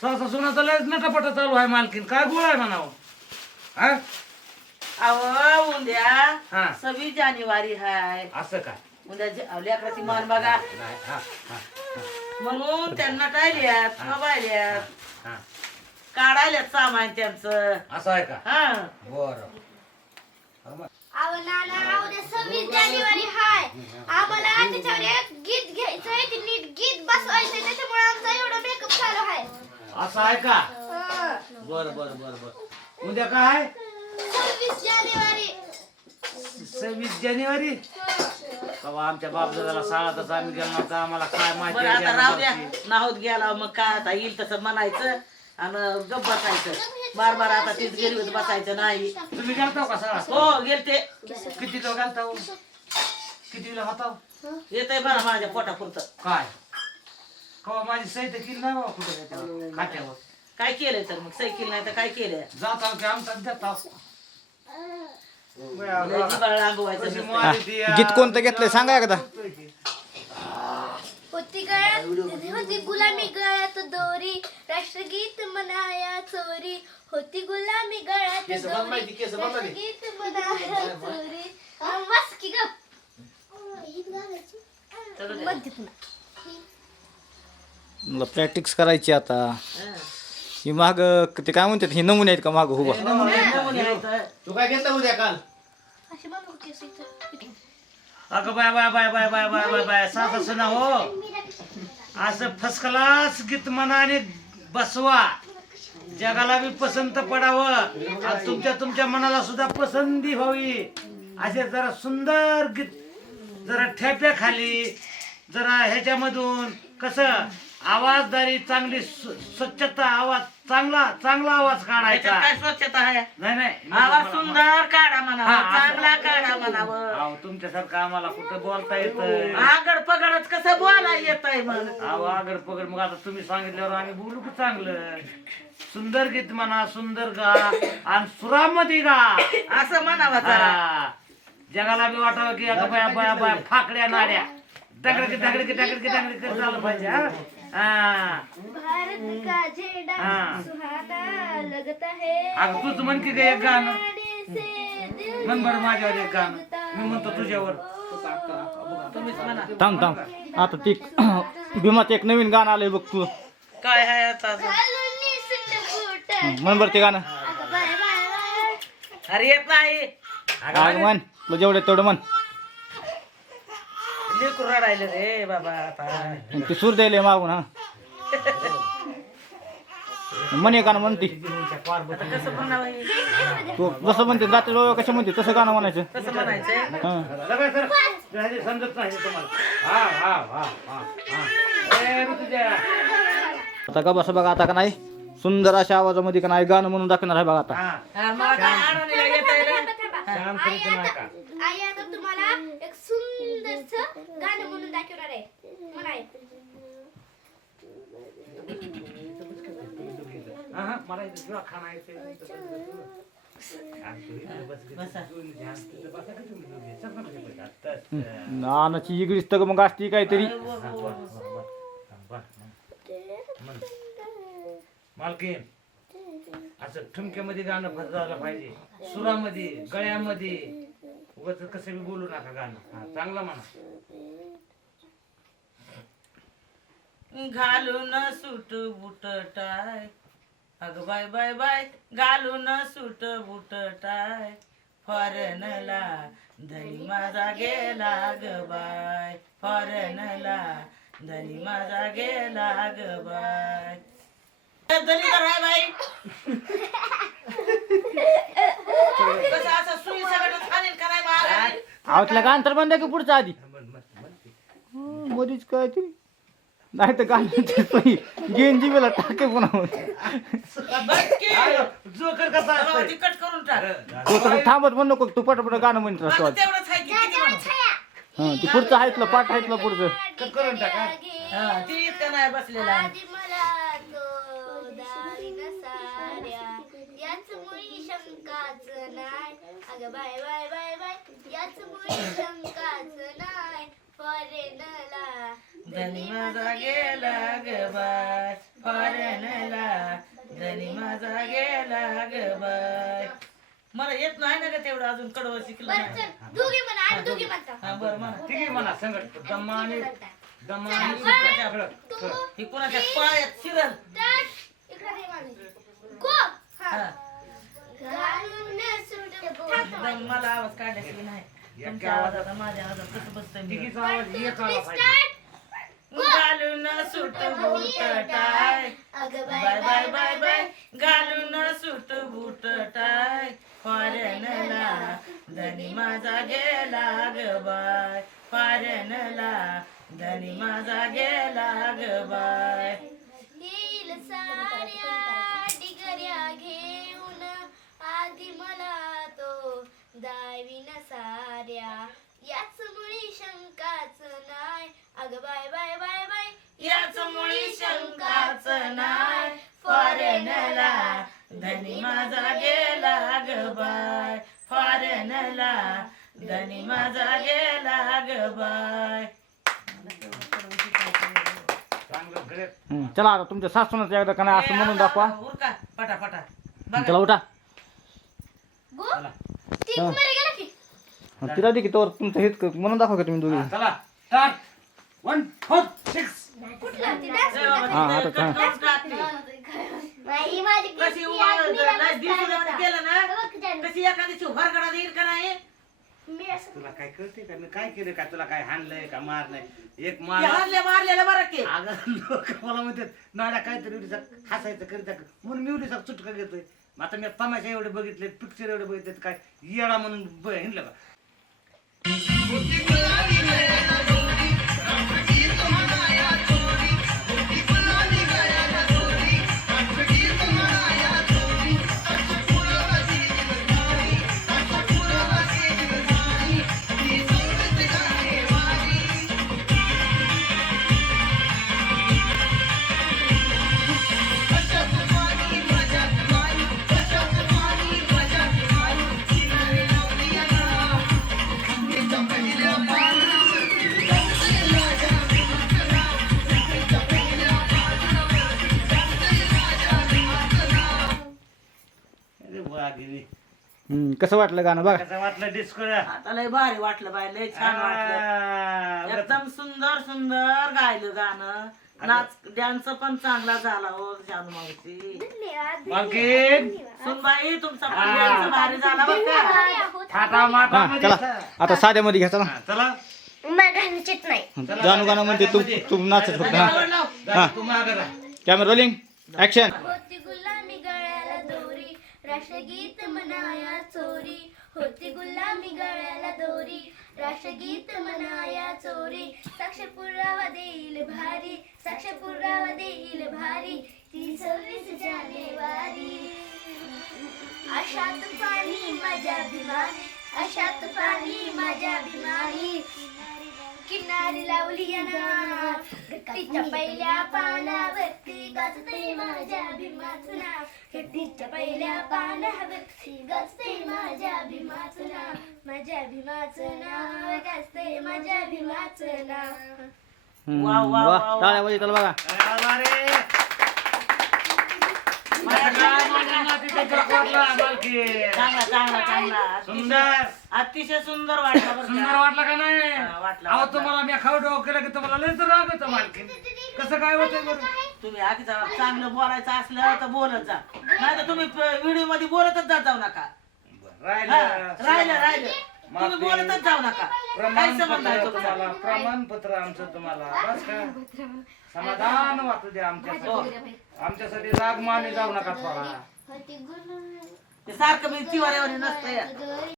सहसा सुनाचा लयच नटापटा चालू आहे मालकीन. काय गोळ आहे म्हणावं? हा? अहो उद्या हा. सव्वीस जानेवारी हाय. असं काय उद्या जे- लेकराची मान बघा. नाही हा हा म्हणून त्यांना टाळल्यात मोबाईल्यात हा काढायल्यात सामान त्यांचं. असं आहे का? हा. बर. अहो नाना उद्या सव्वीस जानेवारी हाय. आम्हाला त्याच्यावर एक गीत घ्यायचं आहे ते नीट गीत बसवायचं त्याच्यामुळे आमचा एवढा मेकअप चालू आहे. असं आहे का? हं. बर बर बर बर. उद्या काय? सव्वीस जानेवारी. सव्वीस जानेवारी? तेव्हा आमच्या बापदादाला शाळातच आम्ही गेलो नव्हता आम्हाला काय माहिती बरं आता राहू द्या. जानेवारीची? नाहोत गेला मग काय आता येईल तसं म्हणायचं आणि गप बसायचं. बार बार आता तीच गेली बसायचं नाही. तुम्ही गेलता का शाळा? हो गेलते. किती लोक गेलता हो? किती वेळा होता येतंय बरं माझ्या पोटापुरतं. काय? कवा माझी सही तर केली नाही बाबा कुठे त्याच्यावर खात्यावर. काय केलंय तर मग? सायकल नाही तर काय केलंय? जात की आमचा देत आहो. लय जिव्हाळा रांगवायचं कशी नुसतं. मारी ती, आ, गीत कोणतं घेतलंय? सांगा एकदा. होती गळ्यात होती गुलामी गळ्यात दोरी. राष्ट्रगीत मनाया चोरी. होती गुलामी गळ्यात दोरी. राष्ट्रगीत मनाया चोरी. की गप? चलू दे. मला प्रॅक्टिस करायची आता. हं. माग ते काय म्हणतात ही नमुने आहेत का माग उभा? नमुने नमुने आहेत. तू काय घेतलं उद्या काल? अशी बनवू केस इथं. अगं bye bye bye bye bye bye bye bye. सासा सुना हो. असं फर्स्ट क्लास गीत मनाने बसवा. जगाला बी पसंत पडावं. आणि तुमच्या तुमच्या मनाला सुद्धा पसंती व्हावी. असे जरा सुंदर गीत जरा ठेप्या खाली जरा ह्याच्यामधून कसं? आवाजदारी चांगली स्व- स्वच्छता आवाज चांगला चांगला आवाज काढायचा. त्याच्यात काय स्वच्छता आहे? नाही नाही. आवाज सुंदर काढा हा, म्हणावं असं. चांगला काढा म्हणावं. अहो तुमच्यासारखं आम्हाला कुठं बोलता येतं आगड पगडच कसं बोला येत आहे मग? अहो आगड पगड मग आता तुम्ही सांगितल्यावर आम्ही बोलू की चांगलं? सुंदर गीत म्हणा सुंदर गा आणि सुरामध्ये गा. असं म्हणावं जरा. हा. जगाला बी वाटावं की अगं बाया बाया बाया फाकड्या नाड्या. दगडकी दगडकी दगडकी दगडकी करत झालं पाहिजे हा? हा. भारत का झेंडा हा. सुहाना लगता है? अगं तूच म्हण की ग एक गाणं. म्हण बरं माझ्यावर एक गाणं. मी म्हणतो तुझ्यावर. तुम्हीच म्हणा. थांब थांब. आता ती भीमात एक नवीन गाणं आलंय बघ तू. काय आहे आता. म्हण बरं ते गाणं. अगं बाय बाय बाय. अरे येत नाही. आग म्हण तुला जेवढं आहे तेवढं म्हण. लेकरू रडायलं रे बाबा आता. ती सूर द्यायला मागून हा. म्हण एक गाणं म्हणती. आता कसं म्हणावं हे? तू जसं म्हणते जाते डोळे कशा म्हणते तसं गाणं म्हणायचं. कसं म्हणायचंय? हा. सगळं सर हे समजत नाही तुम्हाला. हा हा हा हा हा. ए, ऋतुजा. आता का बस बघा आता का नाही? सुंदर अशा आवाजामध्ये का नाही गाणं म्हणून दाखवणार आहे बघा आता. हा मला काय आडवणीला येत आहे रे? थांबा. आई आता तुम्हाला एक सुंदरस गाणं म्हणून दाखवणार आहे. म्हणाय. नानाची इकडीच तर मग असते काहीतरी. हा, असं ठुमक्यामध्ये गाणं भरलं पाहिजे. सुरामध्ये गळ्यामध्ये. उगाच कसं बी बोलू नका गाणं. हा चांगलं म्हणा. घालून सुट बुट टाय. अग बाय बाय बाय. घालून सुट बुट टाय. फॉरेनला धनी माझा गेला ग बाय. फॉरेनला धनी माझा गेला ग बाय. दलित आहे बाई. कसं असं सुई सगळं खालील का नाही महाराज अहो तिला गाणं तर बंद आहे की पुढचं आधी? मधीच काय तरी नाही तर गाणं गेन जीवेला टाके पुन्हा बस की. जोकर कसा हो, असतोय? तिखट करून टाक. तो तर थांबत पण नको तू पटापट गाणं म्हणत असतो आता तेवढंच आहे की किती म्हणू? हा ती पुढचं आहे तुला पाठ आहे तुला पुढचं. करून टाका. हा, ती इतकं नाही बसलेला. आधी मला शंकाच नाय अगं बाय बाय बाय बाय. याच मुळी शंकाच नाय फॉरेनला धनी माझा गेला ग बाय फॉरेनला धनी माझा गेला ग बाय मला येत नाही ना ग तेवढं अजून कडवं शिकलं बरं नाही. चल. दोघी म्हणा आणि दोघी म्हणता. हा बरं म्हणा. ठीक आहे म्हणा संकट दमाने दमाने तू ही कोणाच्या पायात शिरल इकडे दे मागे गो हा. हा घालून सूट एकदम मला आवाज काढायची नाही? तुमच्या आवाजात माझ्या आवाजात कसं बसतंय मी? तिघीचा आवाज एक आला पाहिजे स्टार्ट घालून suit boot tie. Bye bye bye bye. घालून सुट बूट टाय. फॉरेनला धनी माझा गेला ग बाय. फॉरेनला धनी माझा गेला ग बाय. दावीन साऱ्या. याच मुळी शंकाच नाय. अग बाय बाय बाय बाय. याच मुळी शंकाच नाय. फॉरेनला धनी माझा गेला ग बाय. फॉरेनला धनी माझा गेला ग बाय. चला आता तुमच्या सासूनच एकदा का नाही असं म्हणून दाखवा. उरका पटा पटा चला उठा. गो चला ती गेला तिला दे की तोवर तुमचं हेच कर- म्हणून दाखवा का तुम्ही दोघी? हा, चला. स्टार्ट. वन फोर सिक्स कुठला? ती डान्स ए बाबा, हा, काय? नाही माझी कशी नाही दिवसाला केलं ना कशी एखाद्याची हरगडा देईल का नाही? मी असं तुला काय कळते का? मी काय केलं का? तुला काय हाणलंय का? मारलंय? एक ते मार हारल्या मारलेलं बरं के. अगं लोक मला म्हणतात नाड्या काहीतरी हसायचं करीत म्हणून मी उडीसा चुटका घेतोय. मग आता मी तमाशा एवढे बघितले पिक्चर एवढे बघितले काय? येडा म्हणून ब- हिंडलं का? Porque quando a vida é assim हम्म, कसं वाटलं गाणं बघा. कसं वाटलं डिस्को आता लय भारी वाटलं बाय लय छान वाटलं. एकदम सुंदर सुंदर गायलं गाणं. नाच डान्स पण चांगला झाला हो जानू मावशी. सुनबाई तुमचा पण dance भारी झाला बरं का? भारी आहोत. थाटा माटा हा चला. आता साध्यामध्ये घ्या चला. चला. मला घालण्याचीच नाही. जानू गाणं म्हणते तू तू नाचत फक्त हा. तू मागं जा. कॅमेरा रोलिंग ऍक्शन राष्ट्रगीत मनाया चोरी. होती गुलामी गळ्याला दोरी. राष्ट्रगीत मनाया चोरी. साक्ष पुरावा देईल भारी. साक्ष पुरावा देईल भारी. ती सव्वीस जानेवारी. अशात पाणी माझ्या भिमानी अशात पाणी माझ्या भिमानी किनारी लावली ना तिच्या पहिल्या पानावर गाजते माझ्या भीमाचं नाव तिच्या पहिल्या पानावरती गाजते माझ्या भीमाचं नाव माझ्या भीमाचं नाव गाजते माझ्या भीमाचं नाव वा, वा, वा वा. टाळ्या वाजवी चला बघा काय आला रे? काय माझ्या नातीचा joke वाटला, मालकीन? चांगला चांगला चांगला सुंदर अतिशय सुंदर वाटला बरं सुंदर का? वाटला का नाही हा, वाटला, अहो वाटला. तुम्हाला मी खाऊ डोक केलं की तुम्हाला लय तर राग येतो मालकीन कसं काय होतंय बरं तुम्ही आधी जा- चांगलं बोलायचं असलं तर बोलत जा. नाही तर तुम्ही व्हिडिओमध्ये बोलतच जात जाऊ नका. हा, राहिलं. राहिलं राहिलं. तुम्ही माफी. बोलतच जाऊ नका. काय संबंध आहे प्रमाणपत्र तुमचा? तुम्हाला प्रमाणपत्र आमचं तुम्हाला. बस का? समाधान वाटू द्या आमच्यासाठी. आमच्यासाठी राग माने जाऊ नका थोडा. ते सारखं मी तिवाऱ्यावर नसतं या. दोरी